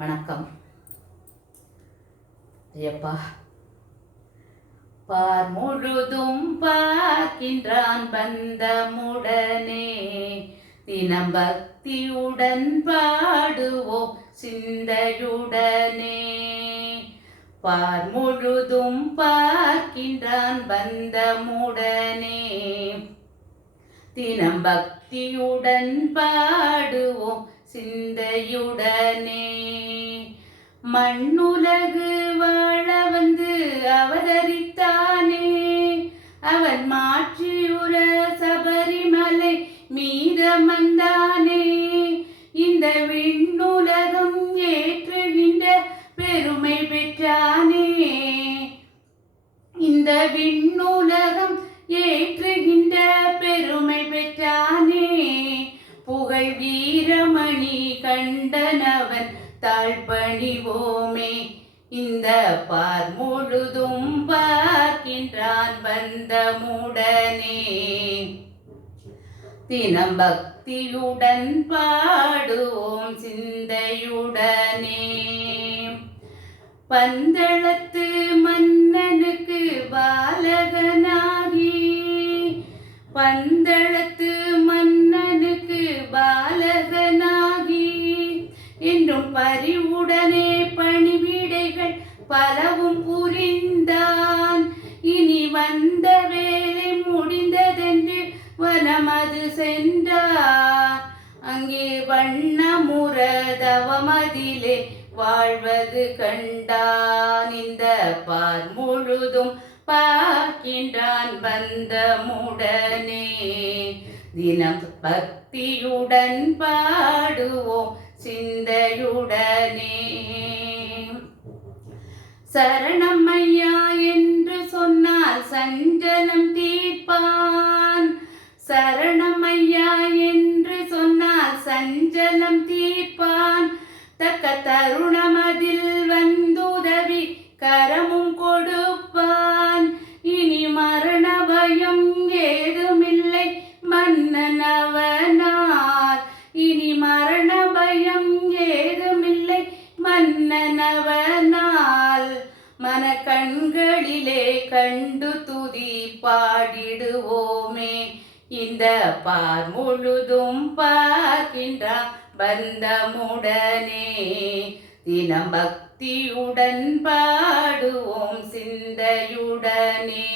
வணக்கம். ஐயப்பா, பார் முழுதும் பார்க்கின்றான் பந்தமுடனே, தினம் பக்தியுடன் பாடுவோம் சிந்தையுடனே. பார் முழுதும் பார்க்கின்றான் பந்தமுடனே, தினம் பக்தியுடன் பாடுவோம் சிந்தையுடனே. மண்ணுலகு வாழ வந்து அவதரித்தானே, அவன் மாற்றியுற சபரிமலை மீதமந்தானே. இந்த விண்ணுலகம் ஏற்றுகின்ற பெருமை பெற்றானே, இந்த விண்ணுலகம் ஏற்றுகின்ற பெருமை பெற்றானே. புகழ் வீரமணி கண்டனவன் தாழ்பணிவோமே, இந்த பார் முழுதும் பார்க்கின்றான் பந்தமுடனே, தினம் பக்தியுடன் பாடுவோம் சிந்தையுடனே. பந்தளத்து மன்னனுக்கு பாலகனாகி, பந்தளத்து மன்னனுக்கு பாலகனாகி, என்றும் பரிவுடனே பணிவிடைகள் பலவும் புரிந்தான். இனி வந்த வேலை முடிந்ததென்று வனமது சென்றான். அங்கே வண்ணமுற தவமதிலே வாழ்வது கண்டான். இந்த பார் முழுதும் பார்க்கின்றான் பந்தமுடனே, தினம் பக்தியுடன் பாடுவோம் சிந்தையுடனே. சரணம் ஐயா என்று சொன்னால் சஞ்சலம் தீர்ப்பான், சரணம் ஐயா என்று சொன்னால் சஞ்சலம் தீர்ப்பான். தக்க தருணமதில் வந்துதவி கரமும் கொடுப்பான். இனி மரண பயம் ஏதுமில்லை மன்னனவனால், இனி மரண பயம் ஏதுமில்லை மன்னனவனால். மன கண்களிலே கண்டு துதி பாடிடுவோமே, இந்த பார் முழுதும் பார்க்கின்றான் பந்தமுடனே, தினம் பக்தியுடன் பாடுவோம் சிந்தையுடனே.